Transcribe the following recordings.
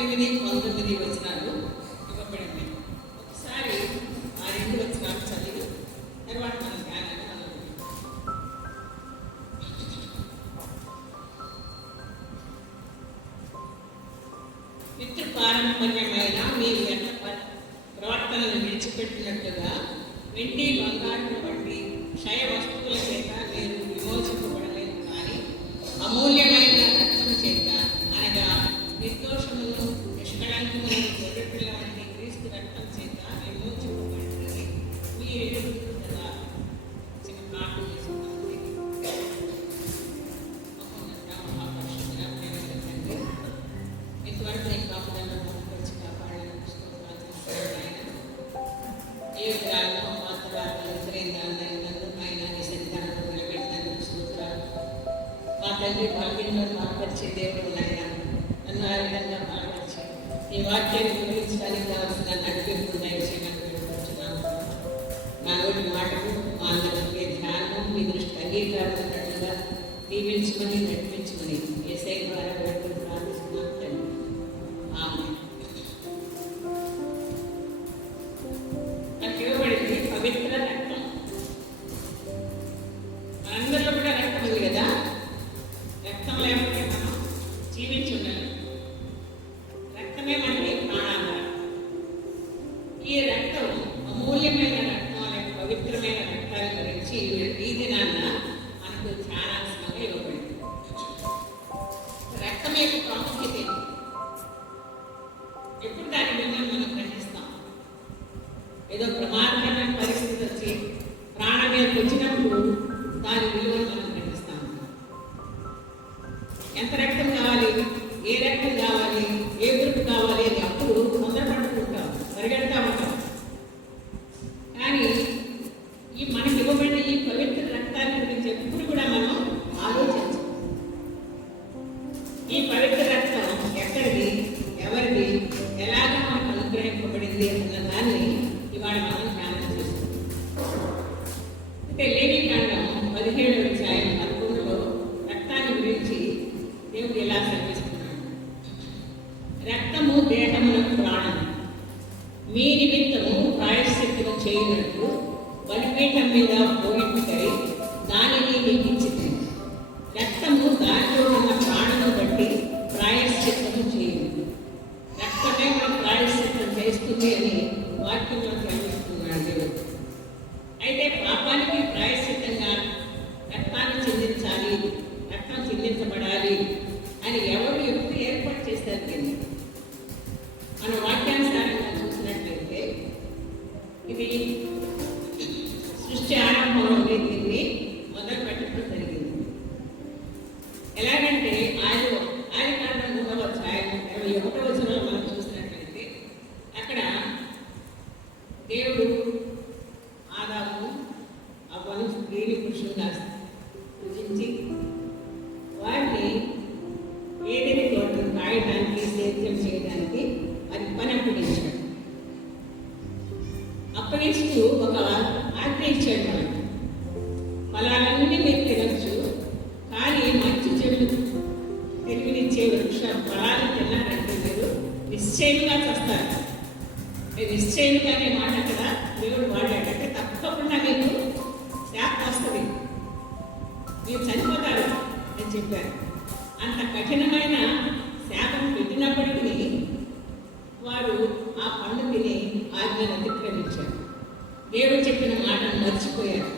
18, 19 వచనాలు ఇవ్వబడింది. ఒకసారి ఆ 2 వచనాలు చదివి తర్వాత మన ధ్యానాన్ని మొదలుపెడదాం. పితృపారంపర్యమైన మీ వ్యర్థ ప్రవర్తనను విడిచిపెట్టినట్లుగా వెండి బంగారం వంటి క్షయ వస్తువుల చేత మీరు విమోచింపబడలేదు, కానీ అమూల్యమైన రక్తం చేత, అనగా నిర్దోషమును నిష్కళంకమైన గొర్రె పిల్ల వంటి క్రీస్తు రక్తం చేత విమోచింపబడిందని మీరు ఎరుగుదురు కదా. చిన్న ప్రార్థన చేసుకుంటుంది. మహాపరిశుద్ధుడా, ప్రేమగల తండ్రి, ఇంతవరకు నీ కాపుదలను మోహపరిచి కాపాడాలని స్తోత్రాలు చేస్తున్నాను ఆయన. ఏ విధాలను వాస్తవాలను వ్యతిరేకంగా ఆయన నీ సన్నిధానంలో నిలబెట్టినందుకు స్తోత్రాలు. మా తండ్రి భాగ్యంలో మాట్లాడిచే దేవుడు నాయన, నన్ను ఆ విధంగా మాట్లాడిచి ఈ వాక్యాన్ని గురించడానికి కావాల్సిన నడిపింపు దయచేయమని వేడుకుంటున్నాను. నా నోటి మాటలు, మా అందరికీ ధ్యానం మీ దృష్టి అంగీకారమైనట్లుగా దీవించమని నడిపించమని యేసయ్య ద్వారా వేడుకొని ప్రార్థిస్తున్నాను తండ్రి. ఆమేన్. నాకు ఇవ్వబడింది పవిత్ర రక్తం. మనందరిలో కూడా రక్తం ఉంది కదా. రక్తం లేకపోతే మనం జీవించి ఉండాలి. రక్తమే మనకి ప్రాణాధారం. ఈ రక్తం అమూల్యమైన రక్తం అనే పవిత్రమైన రక్తాన్ని గురించి ఈ దినాన్న మనకు ధ్యానాంశంగా ఇవ్వబడింది. రక్తం యొక్క ప్రాముఖ్యత ఏంటి? ఎప్పుడు దాని విలువను మనం గ్రహిస్తాం? ఏదో ప్రమాదకరమైన పరిస్థితి వచ్చి ప్రాణం మీదకి వచ్చినప్పుడు దాని విలువను మనం గ్రహిస్తాం. ఎంత రక్తం కావాలి, ఏ రక్తం కావాలి, ఏ గ్రూప్ కావాలి అని అప్పుడు తొందరపడుతుంటాం, పరిగెడతా ఉంటాం. కానీ ఈ మనకి ఇవ్వబడిన ఈ పవిత్ర రక్తాన్ని గురించి ఎప్పుడు కూడా మనం ఆలోచించాం. ఈ పవిత్ర రక్తం ఎక్కడిది, ఎవరిది, ఎలాగా మనకు అనుగ్రహింపబడింది అన్న దాన్ని ఇవాళ మనం ధ్యానం చేస్తాం. అయితే లేవీకాండం 17వ అధ్యాయం 11లో రక్తాన్ని గురించి దేవుడు ఎలా సెలవిస్తున్నాడు? రక్తము దేహమునకు ప్రాణం, మీ నిమిత్తము ప్రాయశ్చిత్తము చేయనట్లు బలిపీఠం మీద పోయించుకై దానిని మీకు ఇచ్చింది. రక్తము దానిలో ఉన్న ప్రాణము బట్టి ప్రాయశ్చిత్తము చేయండి. రక్తమే మనం ప్రాయశ్చిత్తం చేస్తుంది అని వాక్యంలో సెలవిస్తున్నాడు దేవుడు. అయితే పాపానికి ప్రాయశ్చిత్తంగా రక్తాన్ని చెందించాలి, రక్తం చెందించబడాలి అని ఎవరు ఎప్పుడు ఏర్పాటు చేస్తారు? దీన్ని మన వాక్యానుసారంగా చూసినట్లయితే ఇది సృష్టి ఆరంభంలో దీన్ని మొదలు పెట్టడం జరిగింది. ఎలాగంటే ఆదికాండం 3వ అధ్యాయం 21వ వచనంలో మనం చూసినట్లయితే అక్కడ దేవుడు ఆదాము అవ్వను స్త్రీని పురుషులుగా సృజించి వారిని ఏదైనా తోటను కాయడానికి, సేద్యం చేయడానికి అది పని అప్పగించాడు. అప్పగిస్తూ ఒక ఆజ్ఞ ఇచ్చాడు మనకు. ఫలాలన్నీ మీరు తినచ్చు, కానీ మంచి చెడు తెలివినిచ్చే వృక్ష ఫలాలు తిన్నారంటే మీరు నిశ్చయంగా చేస్తారు. నిశ్చయంగా అనే మాట అక్కడ దేవుడు వాడాడంటే తప్పకుండా మీకు శాపం వస్తుంది, మీరు చనిపోతారు అని చెప్పారు. అంత కఠినమైన శాపం పెట్టినప్పటికీ వారు ఆ పండు తిని ఆజ్ఞను అతిక్రమించారు. దేవుడు చెప్పిన మాటను మర్చిపోయారు.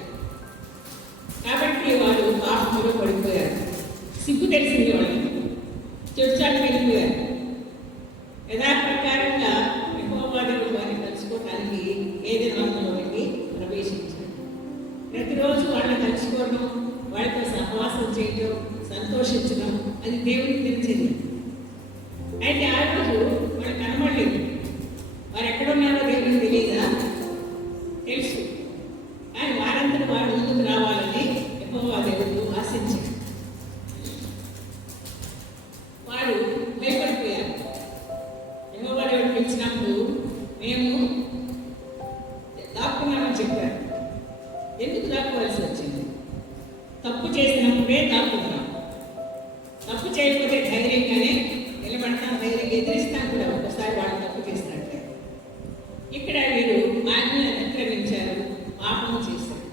కాబట్టి వారు పాపంలో పడిపోయారు. సిగ్గు తెలిసింది వాళ్ళకి, చెడుచాటుకు వెళ్ళిపోయారు. యథాప్రకారంగా యెహోవా దేవుడు వారిని కలుసుకోవటానికి ఏదెనోలోకి ప్రవేశించారు. ప్రతిరోజు వాళ్ళని కలుసుకోవడం, వాళ్ళతో సహవాసం చేయడం, సంతోషించడం అది దేవుడికి తెలిసింది. అయితే ఆ రోజు వాళ్ళు కనబడలేదు. వారు ఎక్కడున్నారో దేవుడికి తెలియదా? తెలుసు. కానీ వారందరూ వారు ముందుకు రావాలని యెహోవా దేవుడు ఆశించారు. వారు భయపడిపోయారు. యెహోవా దేవుడు పిలిచినప్పుడు మేము దాక్కున్నామని చెప్పారు. ఎందుకు దాక్కోవాల్సి వచ్చింది? తప్పు చేసినప్పుడే దాక్కున్నాం. తప్పు చేయకపోతే ధైర్యంగానే నిలబడతాం, ధైర్యంగా ఎదిరిస్తాం కూడా ఒకసారి వాళ్ళు తప్పు చేసినట్లే. ఇక్కడ వీరు ఆజ్ఞను అతిక్రమించారు, పాపం చేశారు.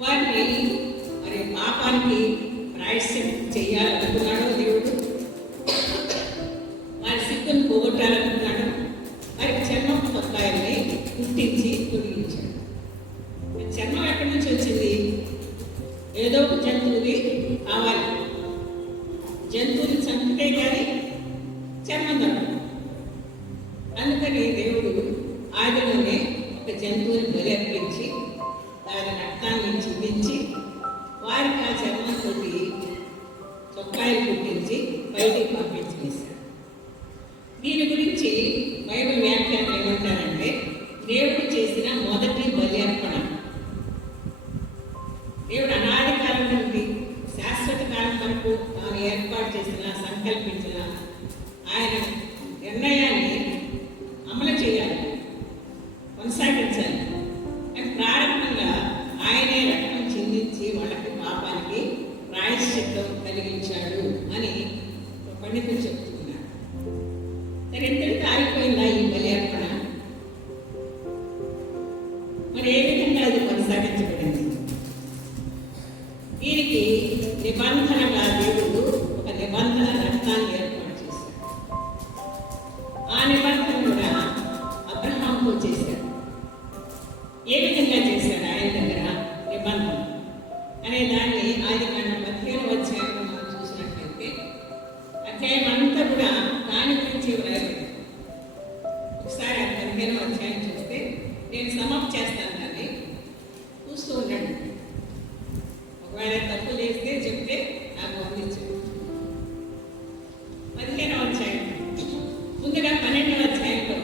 వారిని మరి పాపానికి ప్రాయశ్చిత్తం చేయాలనుకున్నాడో దేవుడు, వారి సిగ్గును పోగొట్టాలనుకున్నాడు. వారికి చర్మపు తొక్కాయల్ని గుర్తించి తొలగించాడు. చర్మం ఎక్కడి నుంచి వచ్చింది? ఏదో ఒక జంతువుది కావాలి. జంతువుని చంపితే కానీ చర్మం దొరకదు. అందుకని దేవుడు ఆదిలోనే ఒక జంతువుని బలి అర్పించి దాని రక్తాన్ని చిందించి వారికి ఆ చర్మంతో చొక్కాయలు కుట్టించి బయటికి పంపించి వేశాడు. దీని గురించి బైబిల్ వ్యాఖ్యానం ఏమంటారంటే, దేవుడు చేసిన మొదటి బలి అర్పణ. దేవుడు అనాది కాలం నుండి శాశ్వత కాలం వరకు తాను ఏర్పాటు చేసిన, సంకల్పించిన ఆయన నిర్ణయాన్ని అమలు చేయాలి, కొనసాగించాలి. కానీ ప్రారంభంగా ఆయనే రక్తం చిందించి వాళ్ళకి పాపానికి ప్రాయశ్చిత్తం కలిగించాడు అని పండితులు చెప్తున్నారు. సరే, ఎంతటితో ఆగిపోయిందా ఈ బలి అర్పణ? మరి ఏ విధంగా అది కొనసాగించబడింది? దీనికి నిబంధనగా దేవుడు ఒక నిబంధన రక్తాన్ని ఏర్పాటు చేశాడు. ఆ నిబంధన కూడా అబ్రహాంతో చేశాడు. ఏ విధంగా చేశాడు ఆయన దగ్గర నిబంధన అనే దాన్ని ఆదికాండం 15వ అధ్యాయంలో మనం చూసినట్లయితే, అధ్యాయం అంతా కూడా దాని గురించి వ్రాయబడింది. ఒకసారి ఆ 15వ అధ్యాయం చూస్తే, నేను సమాప్తి చేస్తాను కానీ చూస్తూ ఉండండి. ఒకవేళ తప్పు చేస్తే చెప్తే నాకు అందించండి. 15వ అధ్యాయం ముందుగా 12వ అధ్యాయంలో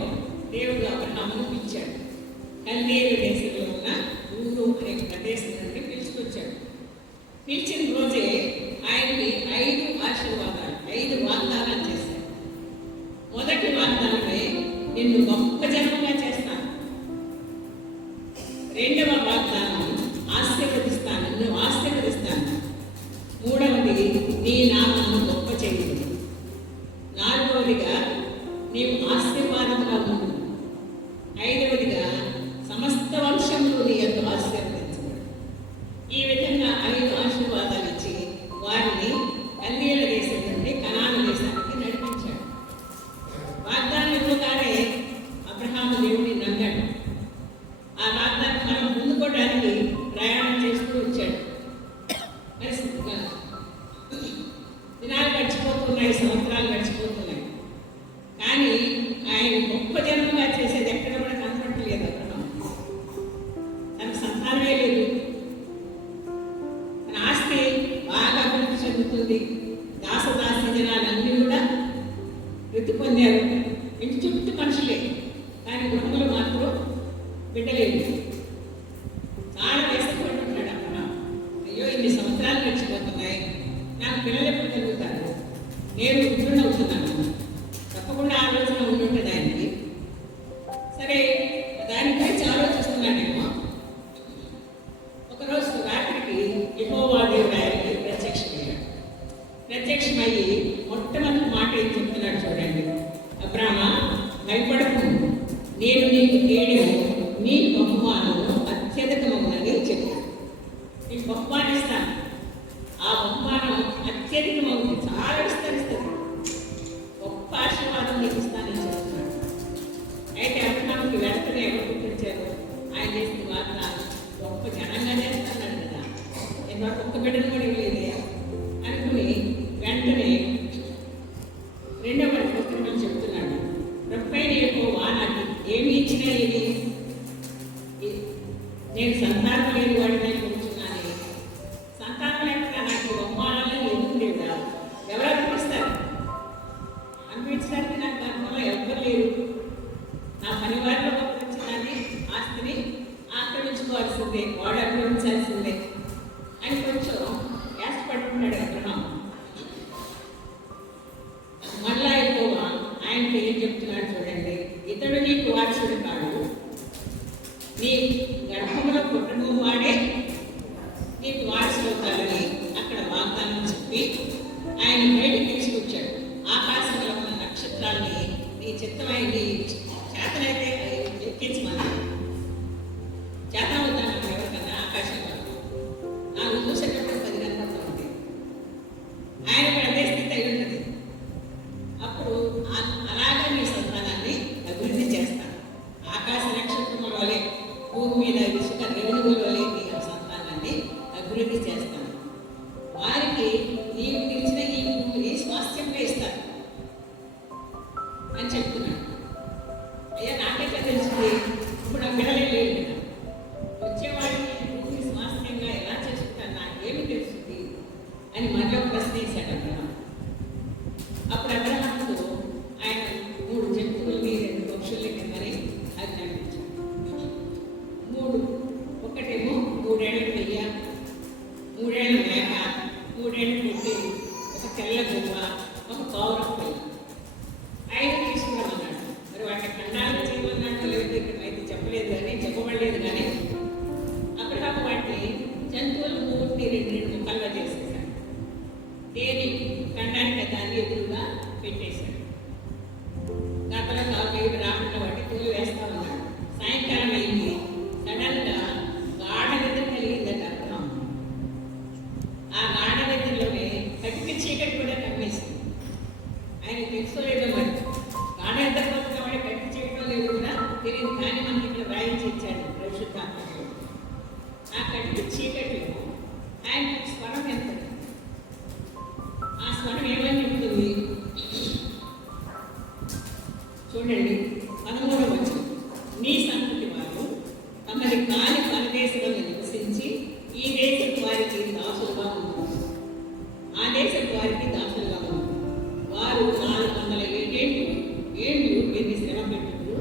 దేవుడు అబ్రహామును పిలిచాడు. కల్దీయుల దేశంలో ఉన్న ఊరు అనే ప్రదేశం నుండి పిలుచుకొచ్చాడు. పిలిచిన రోజే ఆయనకి 5 ఆశీర్వాదాలు, 5 వాగ్దానాలు చేశాడు. మొదటి వాగ్దానమే, నిన్ను గొప్ప జనంగా చేస్తాను. రెండవ వాగ్దానం, ఆశీర్వదిస్తాను, నిన్ను ఆశీర్వదిస్తాను. మూడవది, నీ నామమును గొప్ప చేయదు. నాలుగవదిగా, నీవు ఆశీర్వాదముగా ఉండు. ఐదవదిగా, సమస్త వంశంలో నీ యొక్క ఆశీర్వదించబడు. ఈ విధంగా 5 ఆశీర్వాదాలు ఇచ్చి వారిని కల్దీయుల దేశం నుండి కనాను దేశానికి నడిపించాడు. వాగ్దానం ఇవ్వగానే అబ్రహాము దేవుడిని నమ్మాడు. ఆ వాగ్దానం మనం పొందుకోవడానికి ప్రయాణం చేస్తూ వచ్చాడు. దినాలు గడిచిపోతున్నాయి, సంవత్సరాలు గడిచిపోతున్నాయి. కానీ ఆయన గొప్ప జనంగా చేసేది ఎక్కడ కూడా కనపడలేదు. అబ్రహాం తనకు సంతానమే లేదు. తన ఆస్తి బాగా అభివృద్ధి చెందుతుంది. దాసదాసి జనాలన్నీ కూడా వృద్ధి పొందారు. ఇంటి చుట్టూ మనుషులే, కానీ గృహములు మాత్రం బిడ్డలేదు. చాలా వేసపడుతున్నాడు అబ్రహాం. అయ్యో, ఇన్ని సంవత్సరాలు గడిచిపోతున్నాయి, నాకు పిల్లలు ఎప్పుడు కలుగుతారు? నేను వృద్ధుడు అవుతున్నాను. తప్పకుండా ఆలోచన ఉండుంటుంది ఆయనకి. సరే, దాని గురించి ఆలోచిస్తున్నాడేమో. ఒకరోజు రాత్రికి యెహోవా దేవుడు ఆయనకి ప్రత్యక్షమయ్యి మొట్టమొదటి మాట ఏం చెప్తున్నాడు చూడండి. అబ్రామా, భయపడకు, నేను నీకు కేడెను, నీ బహుమానము అత్యధికమని చెప్పాను. నీకు బహుమానం ఇస్తాను. ఆ బహుమానం అత్యధికమవుతుంది, చాలా విస్తరిస్తుంది. గొప్ప ఆశీర్వాదం నీకు ఇస్తానని చెప్తున్నాడు. అయితే అబ్రహాముకి వెంటనే ఎవరు గుర్తించారు? ఆయన చేసిన వాగ్దానం గొప్ప జనంగా చేస్తున్నాడు కదా, ఎందుకు ఒక్క బిడ్డను కూడా ఇవ్వలేదే అనుకుని వెంటనే రెండవ పుస్తకంలో చెప్తున్నాడు. ప్రభువైన యెహోవా నాకు ఏమి ఇచ్చినా ఇది నేను సంతానం లేని వాడిని కూర్చున్నాను. సంతానం లేకుండా నాకు బహుమానాలు ఎందుకు లేదా? ఎవరు అనిపిస్తారు? అనిపించడానికి నాకు గర్భంలో ఎవ్వరు లేరు. నా పనివారిలో వచ్చిందని ఆస్తిని ఆక్రమించుకోవాల్సిందే, వాడు అనుభవించాల్సిందే అని కొంచెం యాసపడుతున్నాడు అబ్రహాం. మళ్ళా ఎక్కువ ఆయనకి ఏం చెప్తున్నాడు చూడండి. ఇతడు నీకు వారసుడు కాడు, నీ గర్భంలో పుట్టడం వాడే నీకు వారసులవుతాడని అక్కడ వాగ్దానం చెప్పి ఆయన బయటికి తీసుకొచ్చాడు. ఆకాశంలో ఉన్న పర్వతాన్ని నీ చిత్తమైంది చేతనైతే ఎక్కించమన్నాడు. చేత అవుతాను ఎవరికన్నా ఆకాశంలో నాకు చూసేటప్పుడు 10 గంటలతో ఉంది. ఆయన కూడా అదే స్థితి అయి ఉంటుంది. అప్పుడు అలాగే నీ సంతానాన్ని అభివృద్ధి చేస్తాను. ఆకాశ నక్షత్రముల వలె భూమి మీద ఇసుక రేణువుల వలె నీ సంతానాన్ని అభివృద్ధి చేస్తాను. వారికి నీవు పిలిచిన ఈ భూమిని స్వాస్థ్యంగా ఇస్తాను అని చెప్తున్నాడు. అయ్యా నాకైతే తెలిసింది ఇప్పుడు ఆ పిల్లలే లేదు కదా, వచ్చేవాడిని భూమిని స్వాస్థ్యంగా ఎలా చేసుకుంటాను నాకేమి తెలుస్తుంది అని మరొక ప్రశ్న వేశాడు అబ్రహాం. అప్పుడు అబ్రహాముతో ఆయన 3 జంతువుల్ని 2 పక్షుల్ని కిందని ఆజ్ఞాపించాడు. 3 ఒకటేమో 3 ఏళ్ల వెయ్య, 3 ఏళ్ల మేక, 3 ఏళ్ల పొట్టి, ఒక తెల్ల గువ్వ, ఒక పౌరం పిల్ల 5 తీసుకున్నామన్నాడు. మరి వాటి ఖండాలు చేయమన్నాడు లేదు, ఇక్కడ అయితే చెప్పలేదు కానీ చెప్పబడలేదు. కానీ అబ్రహాం వాటిని జంతువులు 3 ముక్కలుగా చేసేసాడు. దేని ఖండానికి దాన్ని ఎదురుగా పెట్టేశాడు. దాంట్లో 45 రాకుండా వాటి తోలు వేస్తా ఉన్నాడు. సాయంకాలం అయింది. సడన్గా గాఢ నిద్ర కలిగిందట అబ్రహాం. ఆ గాఢ నిద్రలోనే కటిక చీకటి కూడా కమ్మేసింది. ఆయన తెలుసుకోలేదో మరి గాఢ నిద్రపోతున్న వాడి కటిక చీకటి లేదు కూడా తెలియదు. కానీ మనకి ఇక్కడ రాయించి ఇచ్చాడు పరిశుద్ధాత్మలో. ఆ కటిక చీకటిలో ఆయన స్వరం ఎంత, ఆ స్వరం ఏమని చెప్తుంది చూడండి. 13వ వచనం, నీ సంతతి వారు తమని కాని పరదేశంలో నివసించి ఈ దేశపు వారికి దాసులుగా ఉన్నారు. ఆ దేశపు వారికి దాసులుగా ఉన్నారు. వారు 400 ఏళ్ళు వీరిని శ్రమ పెట్టుడు.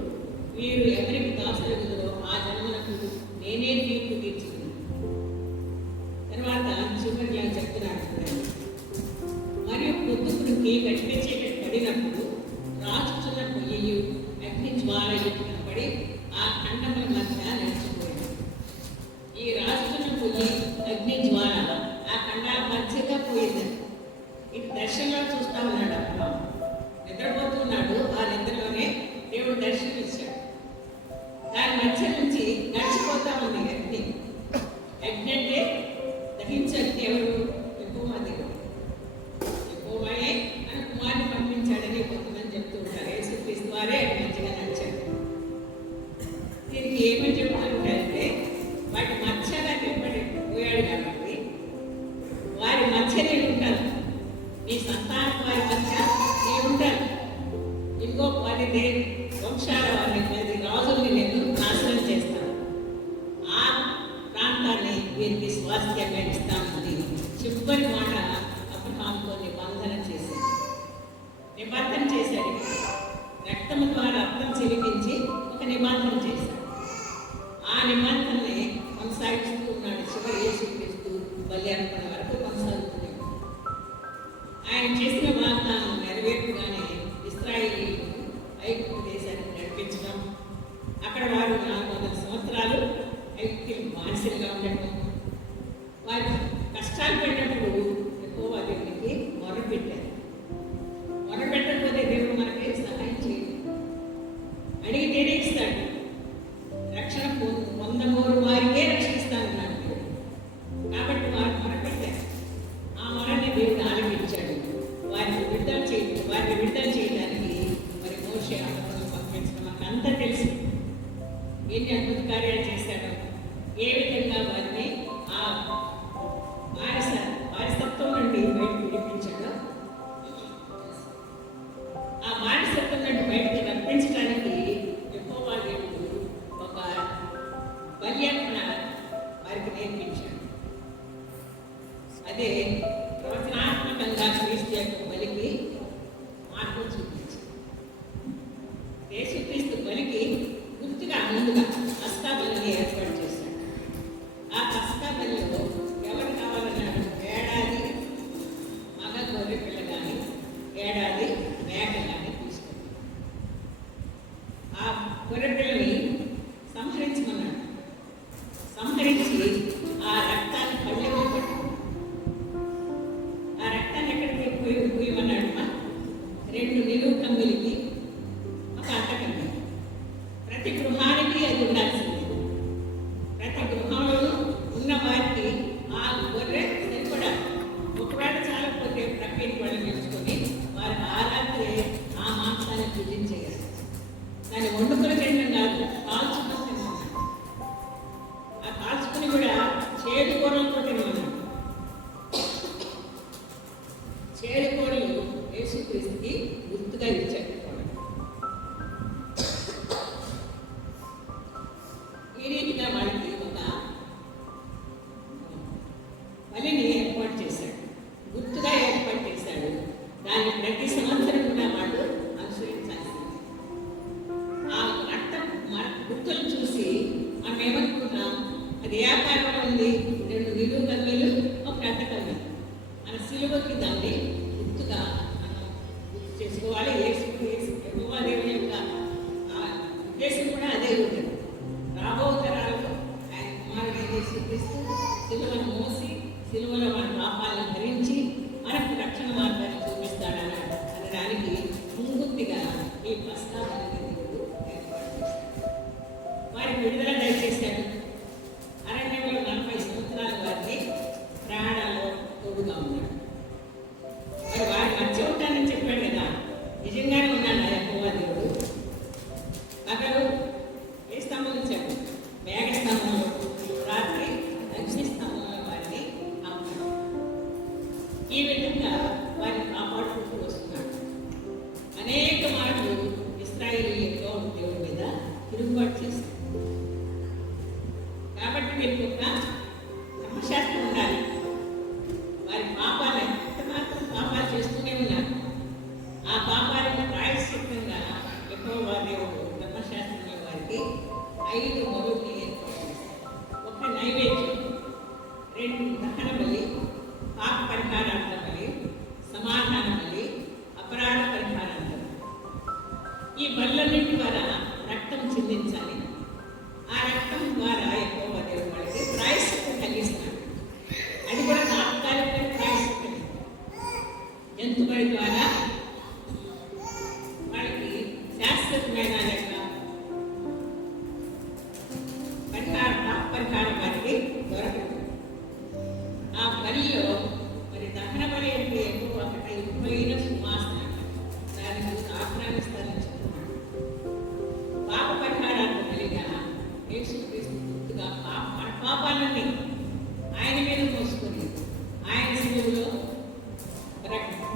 వీరు ఎవరికి దాసులుగుదరో ఆ జన్మలకు నేనే తీర్పు తీర్చుకున్నాను. తర్వాత చివరిగా చెప్తున్నాడు. మరియు పొద్దుకుడికి గట్టిగా చీకటి పడినప్పుడు రాచుచున్న పొయ్యి అగ్ని జ్వాలలు కనపడి ఆ ఖండముల మధ్య నడిచిపోయింది. ఈ రాచుచున్న పొయ్యి అగ్ని జ్వాల ఆ ఖండాల మధ్యగా పోయింది. ఇది దర్శనంలో చూస్తా ఉన్నాడు అబ్రహాం. నిద్రపోతున్నాడు. ఆ నిద్రలోనే దేవుడు దర్శనం ఇచ్చాడు. దాని మధ్య నుంచి నడిచిపోతా ఉంది అగ్ని. అగ్ని అంటే దహించే అగ్ని ఎవరు? యెహోవా దేవుడు. యెహోవాయే తన కుమారుని పంపించాడని కొంతమంది చెప్తూ ఉంటారు. యేసుక్రీస్తు వారే మంచిగా నడిచాడు. దీనికి ఏమని చెప్తారంటే వాటి మధ్యగా నిలబడి పోయాడు కాబట్టి వారి మధ్యనే ఉంటారు. నీ సంతానం వారి మధ్య నేను ఉంటాను. ఇంకో 10 వంశాల వారిని 10 రాజుల్ని నేను నాశనం చేస్తాను. ఆ ప్రాంతాన్ని వీరికి స్వాస్థ్యంగా ఇస్తానని చివరి మాట అబ్రహాముతో నిబంధన చేశాడు. రక్తము ద్వారా రక్తం చెలిపించి ఒక నిబంధన చేశాడు. ఆ నిబంధనని కొనసాగిస్తూ ఉన్నాడు. చివరి యేసుక్రీస్తు బలి అర్పణ వరకు కొనసాగుతుంది. ఆయన చేసిన వాగ్దానం నెరవేర్పుగానే ఇశ్రాయేలీయులను ఐగుప్తు దేశానికి నడిపించడం, అక్కడ వారు 400 సంవత్సరాలు ఐగుప్తుకి బానిసలుగా ఉండటం, వారు కష్టాలు పడినప్పుడు యెహోవా దేవునికి మొరపెట్టారు. మొరపెట్టకపోతే దేవుడు మనకి సహాయం చేయడు. అడిగితేనే ఇస్తాడు. రక్షణ పొందబోరు వారికే రక్షిస్తానన్నాడు. కాబట్టి వారు మొరపెట్టారు. ఆ మొరని దేవుడు ఆలపించాడు. వారిని విడుదల చేయడానికి మరి మోషే అతను పంపించడం మనకు అంతా తెలుసు. ఎన్ని అద్భుత కార్యాలు చేశాడో, యేసుక్రీస్తుకి గుర్తుగా ఇచ్చాడు. ఈ రీతిగా వాళ్ళకి ఒక బలిని ఏర్పాటు చేశాడు, గుర్తుగా ఏర్పాటు చేశాడు. దాన్ని ప్రతి సంవత్సరం కూడా వాళ్ళు అనుసరించాల్సింది. ఆ గుర్తులు చూసి మనం ఏమనుకున్నాం, అది ఏ ఆకారంలో ఉంది? 2 నిలువు కమ్మీలు, ఒక పెద్ద కమ్మీ. మన సిలువకి దాన్ని గుర్తుగా మనం గుర్తు చేసుకోవాలి. దేవుని యొక్క ఉద్దేశం కూడా అదే ఉంటుంది. రాబో తరాలకు ఆయన కుమారుడు యేసుక్రీస్తు సిలువను మోసి సిలువలో మన పాపాలను ధరించి మనకు రక్షణ మార్గాన్ని చూపిస్తాడని అనడానికి ముంగుర్తిగా ఈ పస్కా బలిని దేవుడు ఏర్పాటు చేశాడు. వారికి విడుదల దయచేశాడు. అరణ్యంలో 40 సంవత్సరాల వారికి ప్రాణాల్లో తోడుగా ఉన్నాడు. మరి వారి మధ్య ఉంటానని చెప్పాడు కదా, నిజంగానే ఉన్నాడు ఆ యెహోవా దేవుడు. పగలు ఏ స్తంభం ఇచ్చాడు? మేఘ స్తంభంలో, రాత్రి అగ్ని స్తంభంలో వారిని ఆపాడు. ఈ విధంగా వారిని కాపాడుకుంటూ వస్తున్నాడు. అనేక మార్లు ఇశ్రాయేలీయులతో దేవుడి మీద తిరుగుబాటు చేశారు. కాబట్టి మీకు ఒక ధర్మశాస్త్రం ఉండాలి. వారి పాపాలు ఎంత మాత్రం పాపాలు చేస్తూనే ఉన్నారు. ఆ పాపాలను ప్రాయశ్చిత్తంగా యెహోవా దేవుడు ధర్మశాస్త్రంలో వారికి 5 బలుల్ని ఏర్పాటు చేశారు. ఒక నైవేద్యం, 2 దహన బలి, పాప పరిహారార్థ బలి, సమాధాన బలి, అపరాధ పరిహారార్థ బలి. ఈ బలులన్నింటి ద్వారా రక్తం చిందించాలి. ఆ రక్తం ద్వారా యెహోవా దేవుడు వాళ్ళకి ప్రాయశ్చిత్తం కలిగిస్తున్నాడు. అది కూడా తాత్కాలిక ప్రాయశ్చిత్తం. జంతు బలి ద్వారా వాళ్ళకి శాశ్వతమైన పరిహారం వారికి దొరకదు. ఆ బలిలో మరి దహన బలి అంటే ఎక్కువ ఒకటి ఇంపైన సువాసన, దాని గురించి ఆక్రామిస్తారని పాప పరిహారాన్ని బలిగా యేసుక్రీస్తు గుర్తుగా మన పాపాలన్నీ ఆయన మీద మోసుకొని ఆయన శిలువలో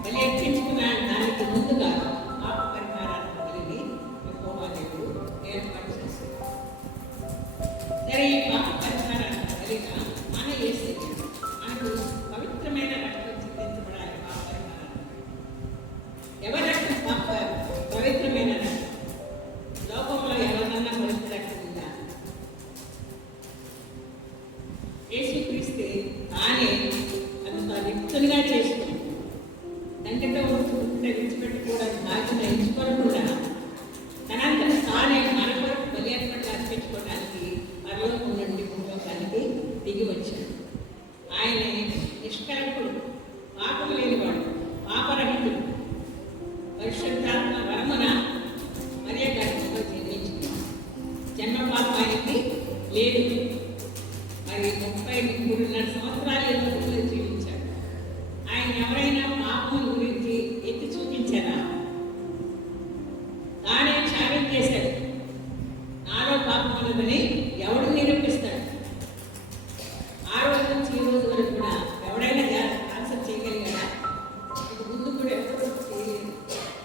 బలి అర్పించుకున్నాడు. దానికి ముందుగా పాప పరిహారాన్ని బలిని యెహోవా దేవుడు ఏర్పాటు చేశాడు. సరే, ఈ పాప పరిహారాన్ని బలిగా మన యేసయ్య మనకు పవిత్రమైన రక్తం చిందించబడాలి. పాప పరిహారాన్ని ఎవరి రక్తం? పాప పవిత్రమైన రక్తం. లోకంలో ఎవరన్నా పవిత్ర రక్తం ఉందా? యేసుక్రీస్తే తానే అంత రిక్తునిగా చేసుకుని దండతో విడిచిపెట్టుకోవడానికి బాధ్యత ఎంచుకోకుండా తనంతట తానే మన కొరకు బలి అర్పించుకోవడానికి పరలోకం నుండి భూలోకానికి దిగి వచ్చాడు. ఆయన నిష్కలంకుడు, పాపం లేనివాడు, పాపరహితుడు, పరిశుద్ధాత్మ వరమున మరియ గర్భంలో జన్మించుకున్నాడు. జన్మ పాపం ఆయనకి లేదు. మరి 33.5 సంవత్సరాలు ఎదుగులో జీవించాడు. ఆయన ఎవరైనా పాపం గురించి ఎత్తి చూపించారా? తానే త్యాగం చేశాడు. నాలో పాపం ఉన్నదని ఎవడు నిరూపిస్తాడు? ఆ రోజు నుంచి ఈ రోజు వరకు కూడా ఎవడైనా ఆన్సర్ చేయగలిగాడా? ఇది ముందు కూడా ఎప్పుడు చేయలేదు.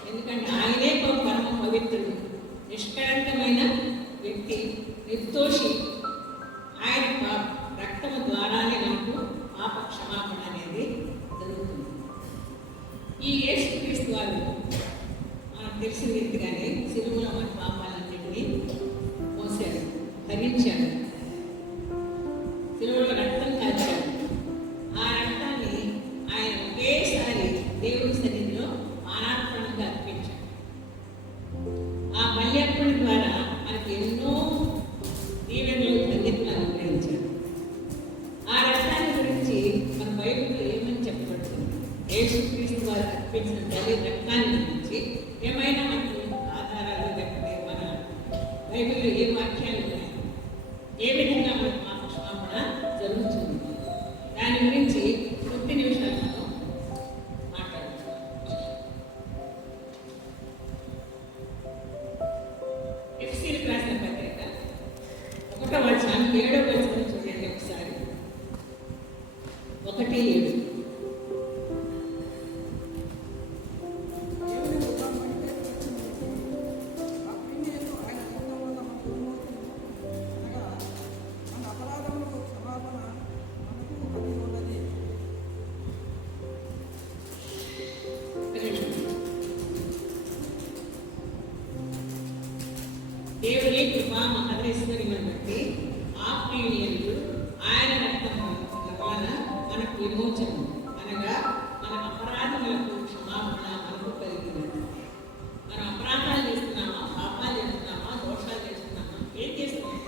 ఎందుకంటే ఆయనే పరమ పవిత్రుడు, నిష్కళంకమైన వ్యక్తి, నిర్దోషి. ఆయన రక్తము ద్వారానే మనకు పాప క్షమాపణ అనేది జరుగుతుంది. ఈ యేసుక్రీస్తు వారు మనకు తెలిసిన రీతిగానే సిలువలో మన పాపాలన్నింటినీ మోసాడు, భరించాడు, సిలువలో రక్తం కాచాడు. ఆ రక్తాన్ని ఆయన ఒకేసారి దేవుడి సన్నిధిలో మానార్పణగా అర్పించాడు. ఆ బల్యార్పణ ద్వారా మనకు ఎన్నో దీవెనలు, ధన్యతలు అనుగ్రహించాడు. ఆ రక్తాన్ని గురించి మన బైబిల్లో ఏమని చెప్పబడుతుంది? యేసుక్రీస్తు వారు అర్పించిన బలి రక్తాన్ని గురించి ఏమైనా మనకు ఆధారాలు లేకపోతే మన బైబిల్లో ఏ వాక్యాలు ఉన్నాయి? ఏ విధంగా మనకు పాప క్షమాపణ జరుగుతుంది? దాని గురించి కొద్ది నిమిషాలు మనం మాట్లాడుతున్నాం. ఎఫ్సీలకు రాసిన పత్రిక 1వ అధ్యాయం 7వ వచనం చూడండి ఒకసారి. 1:7. మా మహదేశ్వరిని బట్టి ఆ ప్రీమియంలు ఆయన రక్తం వలన మనకు విమోచనం, అనగా మన అపరాధములకు క్షమాపణ మనకు కలిగినది. మనం అపరాధాలు చేస్తున్నామా, పాపాలు చేస్తున్నామా, దోషాలు చేస్తున్నామా, ఏం చేస్తున్నాం?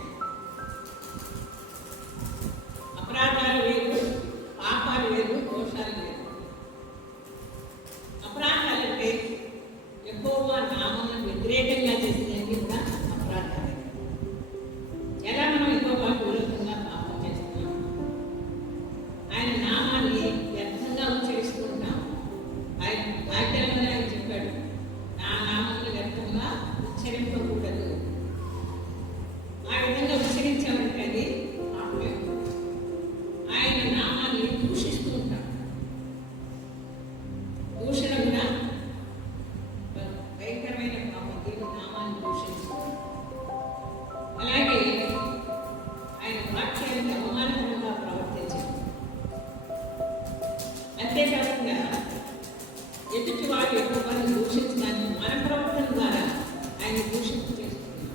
అపరాధాలు వేరు, పాపాలు వేరు, దోషాలు వేరు. అపరాధాలంటే యెహోవా నామమునకు వ్యతిరేకంగా చేసేది కూడా అపరాధాలే. ఎలా మనం యెహోవాకు విరుద్ధంగా పాపం చేస్తున్నాం? ఆయన నామాన్ని వ్యర్థంగా ఉచ్చరిస్తున్నాం. ఆయన వాక్యంలోనే ఆయన చెప్పాడు, నా నామాన్ని వ్యర్థంగా ఉచ్చరింపకూడదు. ఆ విధంగా ఉచ్చరించామంటే అది పాపమే. ఆయన నామాన్ని దూషిస్తూ ఉంటాం. దూషణ కూడా భయంకరమైన పాపం, దేవుని నామాన్ని దూషించడం. అలాగే ఆయన వాక్యానికి అవమానకరంగా ప్రవర్తించడం. అంతేకాకుండా ఎదుటి వారు ఎక్కువగా దూషించడానికి మన ప్రవర్తన ద్వారా ఆయన దూషింపు చేస్తున్నాం.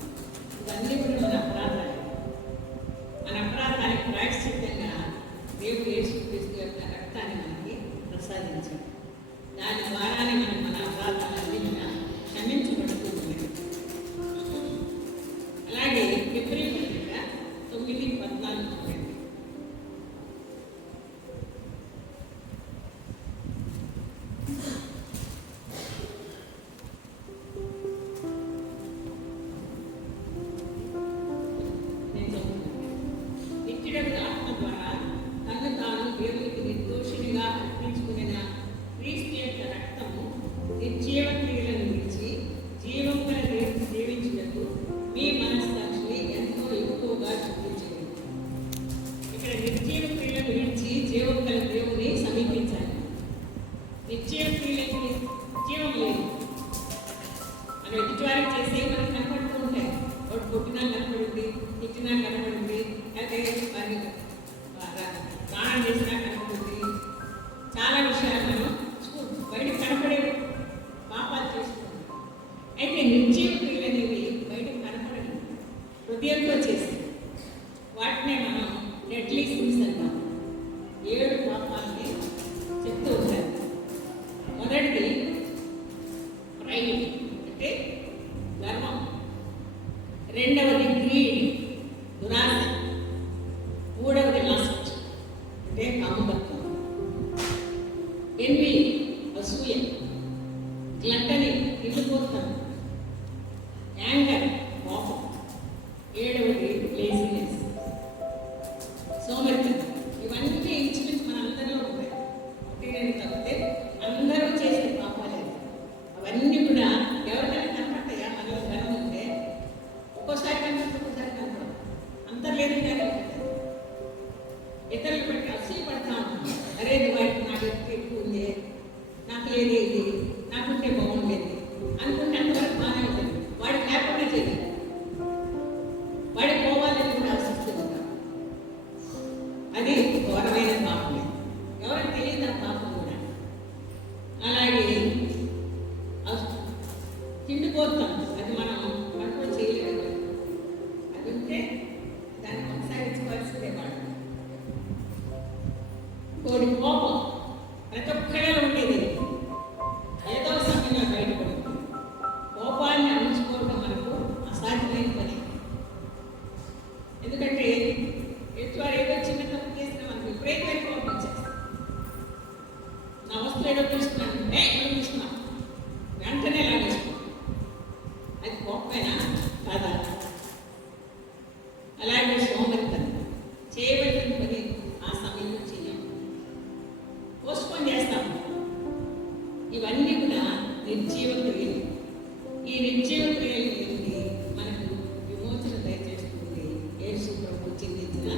ఇవన్నీ కూడా మన అపరాధాలు. మన అపరాధానికి ప్రాయశ్చిత్తంగా దేవుడు యేసుక్రీస్తు యొక్క రక్తాన్ని మనకి ప్రసాదించాడు. దాని ద్వారానే మనం మన అపరాధాలన్నీ కూడా క్షమించబడుతుంది. అలాగే ఫిబ్రవరి 9:14 చూడండి. నిత్యుడకు ఆత్మ ద్వారా తను తాను దేవునికి నిర్దోషినిగా అర్పించుకున్న క్రీస్తు యొక్క రక్తము నిర్జీవ క్రియలను విడిచి జీవం గల దేవుని సేవించుటకు మీ మనస్సాక్షిని ఎంతో ఎక్కువగా చూపించండి. ఇక్కడ నిర్జీవ క్రియలను విడిచి జీవం గల దేవుని సమీపించాలి. నిర్జీవ క్రియలకి జీవం లేదు. మనం ఎదుటివారికి చేసే మనకు కనపడుతూ ఉంటాయి. వాడు కొట్టినా కనపడుద్ది, తిట్టినా కనపడుద్ది, అయితే వారి స్నానం చేసినా కనపడుద్ది. చాలా విషయాలు మనం బయటకు కనపడే పాపాలు చేసుకుంటాం. అయితే నిర్జీవ క్రియలు అనేవి బయటకు కనపడదు, హృదయంలో చేసి వాటినే మనం డెడ్లీ సిన్స్ అంటాం. 7 పాపాలని చెప్తూ ఉంటారు. మొదటిది ప్రైడ్, అంటే గర్వం. రెండవది గ్రీడ్, దురాశ. మూడవది లస్ట్, అంటే కాముకత్వం. ఎన్వి, అసూయ. గ్లట్టని, ఇల్లుపోతాం. యాంగర్, కోపం. ఏడవది లేజినెస్, సోమరితనం. ఇవన్నీ ఇంచుమించు మన అందరిలో ఉంటాయి. ఒకటి తప్పితే అందరూ చేసే పాపాలే. అవన్నీ కూడా ఎవరికైనా కనపడతాయా? మనలో ధనం ఉంటే ఒక్కోసారి కనపడతా, ఒక్కోసారి కనపడదు. అంతర్లేదు కానీ ఇతరులు బట్టి అసలు పడతా ఉంటాం. అరే వాడికి నాకు ఎక్కువ ఉంది, నాకు లేదే ఇది, నాకుంటే బాగుండేది అనుకుంటే అంతవరకు బాగానే ఉంటుంది. వాడికి లేకుండా చేయాలి, వాడికి పోవాలని కూడా ఆశిస్తూ ఉంటాం. అది ఘోరమైన పాపమే. ఎవరికి తెలియదు ఆ పాపం కూడా. అలాగే తిండిపోతాం, అది మనం కంట్రోల్ చేయలేదు. అది ఉంటే దాన్ని కొనసాగించవలసిందే. వాడు కోడి కోపం ప్రతి ఒక్కరిలో ఉండేది, ఏదో సమయంలో బయటపడుతుంది. కోపాన్ని అణుచుకోవడం మనకు అసాధ్యమైన పని. ఎందుకంటే ఎదుటివారు ఏదో చిన్న తప్పు చేసినా మనకు విపరీతమైన కోపం వచ్చేస్తాం. నా వస్తువు ఏదో తీసుకున్నాను, తీసుకున్నాం, వెంటనే లాగేసుకున్నాం. అది కోపమేనా కాదా? అలాగే సోమరితనం, చేయవలసిన పని ఆ సమయంలో చేయం, పోస్ట్పోన్ చేస్తాము. ఇవన్నీ కూడా నిర్జీవ క్రియలు. ఈ నిర్జీవ క్రియలు నుండి మనకు విమోచన దయచేస్తుంది యేసు ప్రభు చిందించిన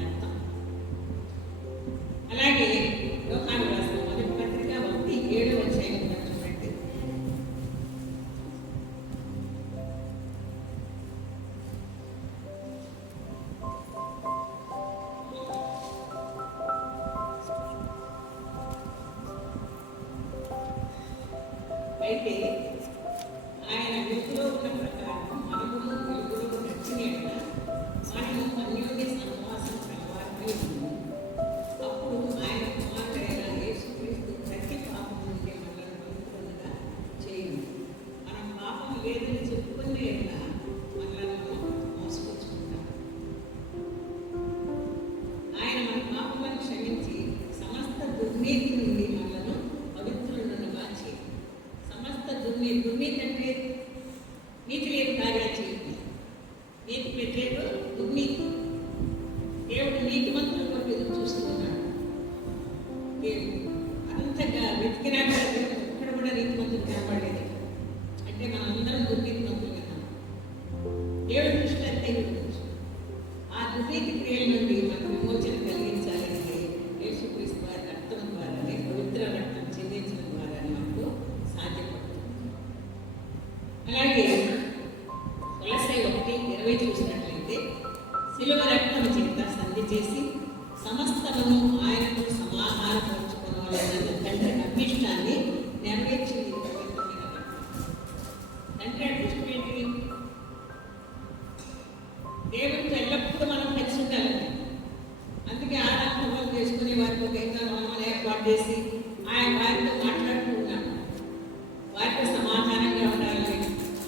రక్తం. అలాగే యోహాను రాసిన మొదటి పత్రిక 1:7 చూడండి. అయితే ఆయన వెలుగులో ఉన్న ప్రకారం మనము వెలుగులో నడిచిన దుర్నీతి అంటే నీతి లేని కార్యాలు చేయడం. నీతి వ్యతిరేకం దుర్నీతి. దేవుడు నీతిమంతుల కొరకు ఎదురు చూస్తున్నాడు. అంతగా వెతికినాక ఎక్కడ కూడా నీతిమంతులు కనపడలేదు. అంటే మనం అందరం దుర్నీతిమంతులు కదా. దేవుడి దృష్టిలో అంతే గురించి ఆ దుర్నీతి క్రియల నుండి మనకు విమోచన కలిగించాలంటే యేసుక్రీస్తు వారి రక్తం ద్వారానే, పవిత్ర రక్తం చెందించడం ద్వారానే మనకు సాధ్యపడుతుంది. అలాగే కొలస్సై 1:20 చూసినట్లయితే శిలువ రక్తం చేత సంధి చేసి సమస్తమును ఆయనతో సమాహారపరుచుకోవాలన్న తండ్రి అభిష్టాన్ని నెరవేర్చింది పవిత్రమైన రక్తం. తండ్రి అభిష్టం ఏంటి? దేవుడితో ఎల్లప్పుడూ మనం కలిసి ఉండాలండి. అందుకే ఆరాధన చేసుకునే వారికి ఒక ఏర్పాటు ఏర్పాటు చేసి ఆయన వారితో మాట్లాడుతూ ఉన్నాడు. వారితో సమాధానంగా ఉండాలని,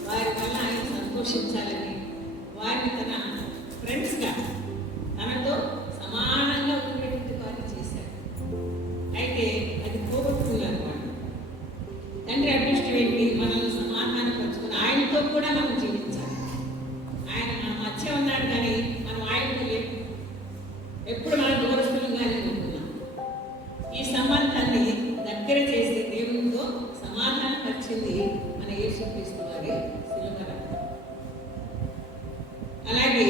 వారి వల్ల ఆయన సంతోషించాలని, వారిని తన ఫ్రెండ్స్గా తనతో సమానంగా ఉండేటువంటి వారిని చేశారు. అయితే అది పోగొట్టుకున్నారు వాళ్ళు. తండ్రి అభిష్టం ఏంటి? మనల్ని సమాధానం పంచుకుని ఆయనతో కూడా మనం జీవించాలి. ఆయన మన మధ్య ఉన్నాడు కానీ మనం ఆయనతో లేవు. ఎప్పుడు మనం దూరస్తులుగానే ఉంటున్నాం. ఈ సంబంధాన్ని దగ్గర చేసి దేవునితో సమాధానం పరిచింది మన యేసుక్రీస్తు వారి శిలువ రక్తం. అలాగే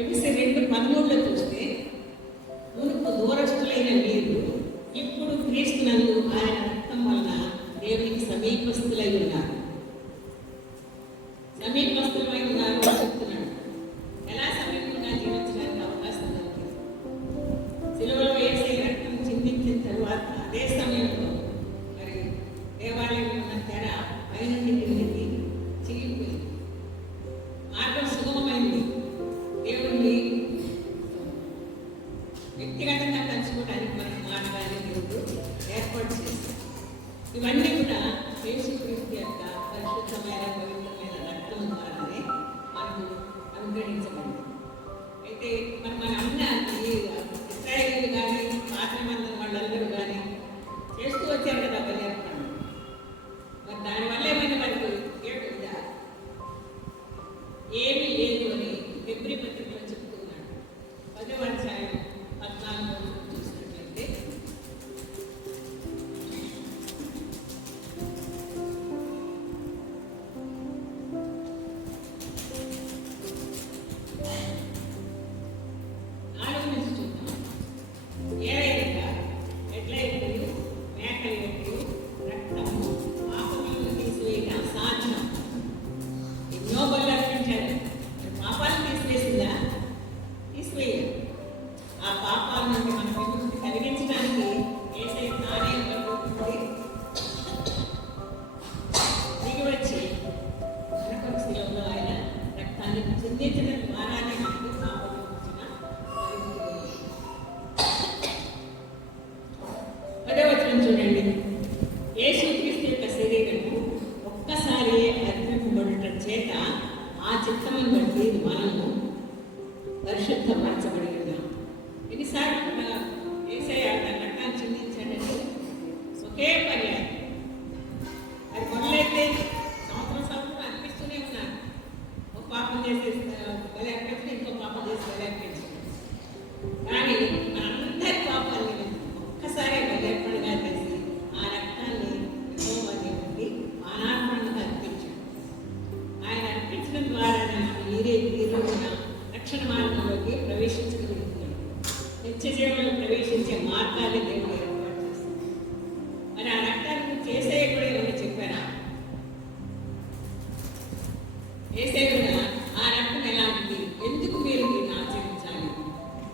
ఎఫెసీ 2:13 చూస్తే మునుపు దూరస్తులైన మీరు ఇప్పుడు క్రీస్తునందు ఆయన రక్తం వలన దేవునికి సమీపస్తులై ఉన్నారు. సమీపస్తులై ఉన్నారు అని చెప్తున్నాడు. ఎలా సమీపంగా జీవించడానికి అవకాశం దొరికింది? శిలువలో యేసయ్య రక్తం చిందించిన తరువాత అదే సమయంలో మరి దేవాలయంలో ఉన్న తెర పైనుండి కిందికి చిరిగిపోయింది. మార్గం సుగమమైంది. దేవుణ్ణి వ్యక్తిగతంగా కలుసుకోవడానికి మనకి మార్గాన్ని దేవుడు ఏర్పాటు చేశారు. ఇవన్నీ కూడా యేసుక్రీస్తు యొక్క పరిశుద్ధమైన పవిత్రమైన రక్తం ద్వారానే మనకు అనుగ్రహించబడింది. అయితే మన అన్న ఇశ్రాయేలీయులు కానీ పాత్రమందరం వాళ్ళందరూ కానీ చేస్తూ వచ్చారు కదా బలి అర్పణ. మరి దానివల్ల ఏమైనా మనకు ఏమీ లేదు అని ఫిబ్రవరి పత్రికలో చెప్తున్నాడు. 10వ అధ్యాయం 14 చూసినట్లయితే చూడండి. యేసుక్రీస్తు యొక్క శరీరము ఒక్కసారి అర్పింపబడటం చేత ఆ చిత్తమును బట్టి మనము పరిశుద్ధపరచబడి ఉన్నాం. ఎన్నిసార్లు యేసయ్య తన రక్తాన్ని చిందించాడంటే ఒకే పర్యాయం. అది మొదలైతే సంవత్సరం అర్పిస్తూనే ఉన్నారు. ఒక పాపం చేసి బలి అర్పించి ఇంకో పాపం చేసి బలి అర్పించారు. కానీ మనందరి పాపాలని ఒక్కసారి బలి అర్పణగా చేసి ఆ రక్తాన్ని యెహోవాకి మానార్పణగా అర్పించాడు. ఆయన అర్పించడం ద్వారా ఈ రోజున రక్షణ మార్గంలోకి ప్రవేశించగలుగుతున్నాడు. నిత్య జీవనంలో ప్రవేశించే మార్గాన్ని దేవుడు ఏర్పాటు చేస్తుంది. మరి ఆ రక్తాన్ని చేసే కూడా ఏమైనా చెప్పారా? వేసే కూడా ఆ రక్తం ఎలాంటిది, ఎందుకు మీరు దీన్ని ఆచరించాలి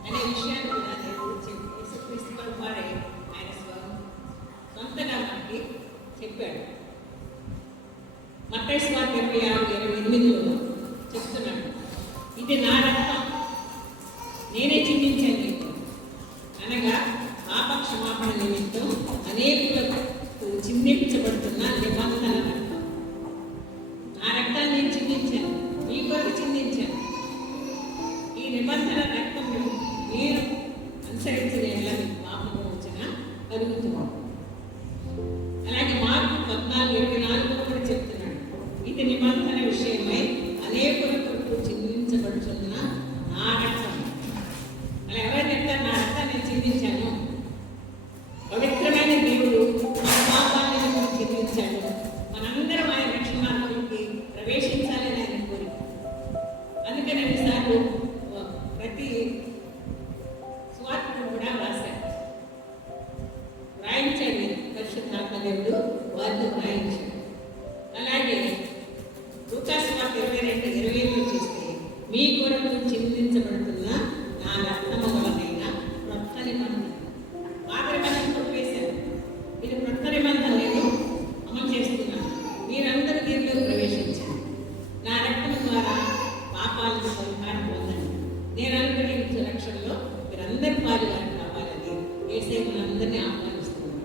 అనే విషయాన్ని కూడా దేవుడు యేసుక్రీస్తు వారే ఆయన సొంతగా మనకి చెప్పాడు. మత్తయి సువార్త 26:28 చెప్తున్నాడు, ఇది నా రక్తం, నేనే చిందించాను మీకు, అనగా పాప క్షమాపణ నిమిత్తం అనేకులకు చిందించబడుతున్న నిబంధన రక్తం. నా రక్తాన్ని నేను చిందించాను, మీ కొరకు చిందించాను. ఈ నిబంధన రక్తం మీరు అనుసరించిన ఎలా మీకు పాపం వచ్చిన కలుగుతున్నాం. అలాగే రాయించాడు. అలాగే లూకాసు వార్త 22:25 చూస్తే మీ కొరకు చిందించబడుతున్న నా రక్తము వలనైన క్రొత్త నిబంధన. పాత నిబంధన కొట్టివేశారు, ఇది క్రొత్త నిబంధన నేను అమలు చేస్తున్నాను. మీరందరూ దీనిలో ప్రవేశించండి. నా రక్తము ద్వారా పాపాలను పరిహారం పొందండి. నేను అనుగ్రహించే రక్షణలో మీరందరూ పాలుగారు కావాలని యేసయ్య మనందరినీ ఆహ్వానిస్తున్నాను.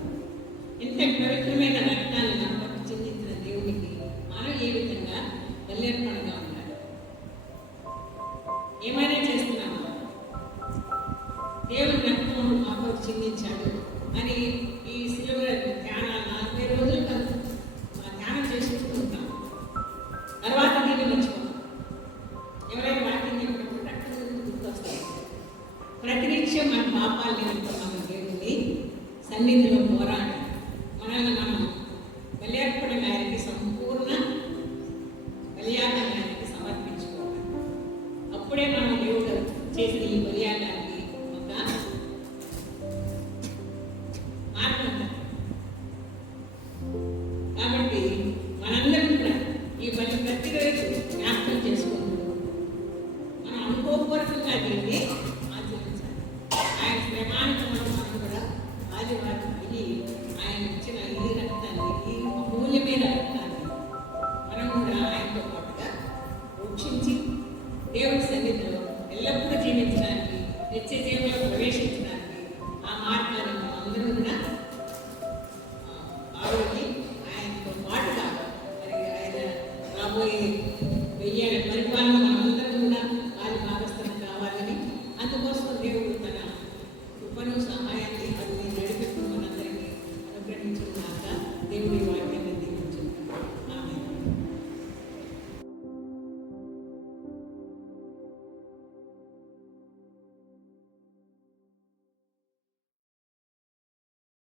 ఇంత పవిత్రమైన రక్తాన్ని మన కొరకు చిందించిన దేవునికి మనం ఏ విధంగా బల్యర్పణగా ఉండాలి? ఏమైనా చేస్తున్నామా? దేవుని రక్తం మా కొరకు చిందించాడు అని ఈ శిలువ ధ్యానాలు 40 రోజులు ధ్యానం చేసుకుంటూ ఉంటాం. తర్వాత దీన్ని మర్చిపోతాం. ఎవరైనా వాక్యం చెప్పినప్పుడు రక్తం గురించి గుర్తొస్తాయి. ప్రతినిత్యం మన పాపాల నిమిత్తం మనం దేవుని సన్నిధిలో పోరాడాలి. మనల్ని మనం బలియార్పణగా ఆయనకి సంపూర్ణ బలియాగాన్ని ఆయనకి సమర్పించుకోవాలి. అప్పుడే మనం దేవుడు చేసిన ఈ బలియాగాన్ని